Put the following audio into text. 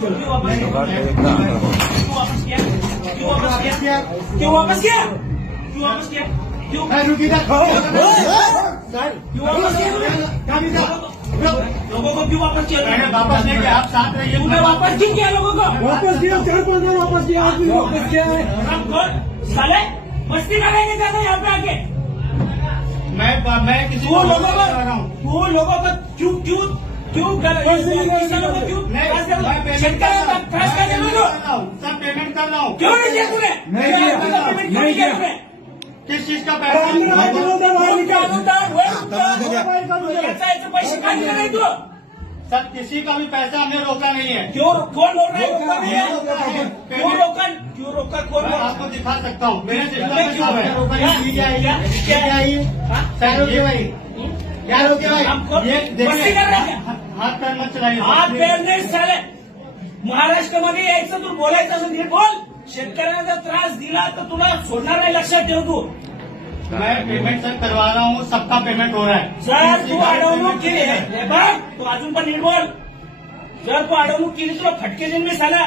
क्यों वापस किया? क्यों वापस किया? क्यों वापस किया? क्यों वापस किया? लोगों को क्यों वापस किया? मैंने वापस नहीं किया, आप साथ रहिए। तूने वापस क्यों किया लोगों को? वापस किया, 4-5 बार वापस किया, आज भी वापस किया है। हम कौन साले मस्ती करेंगे क्या यहाँ पे आके? मैं किसी तू लोगों को क्यों क्यों क्यों किसानों को क्यों त्रास कर रहे हो? सब पेमेंट कर रहा हूँ। क्यों नहीं किया तूने? नहीं किया। पेमेंट क्यों नहीं किया तूने? किस चीज का बाहर याचा पैसे का दिले नाही तू? सर किसी का भी पैसा हमने रोका नहीं है। क्यों कौन रोक रहा है? रोका नहीं है। क्यों रोका? क्यों रोका? कौन मैं रोका? आपको दिखा सकता हूँ मेरे सिस्टम में क्यों सब है। रोका? क्या रोके भाई? क्या रोके भाई? हमको ये मस्ती कर रहे हैं? हाथ पैर मत चलाइए। हात पेर नाही साले. महाराष्ट्रामध्ये यायचं तू बोलायचं असं नीट बोल. शेतकऱ्यांना जर त्रास दिला तर तुला सोडणार नाही, लक्षात ठेव तू. मैं पेमेंट सर करवा रहा हूँ, सबका पेमेंट हो रहा है। जर तू अडवणूक केली हे बघ, तू अजून पण नीट बोल. जर तू अडवणूक केली तुला फटके देईन मी साला.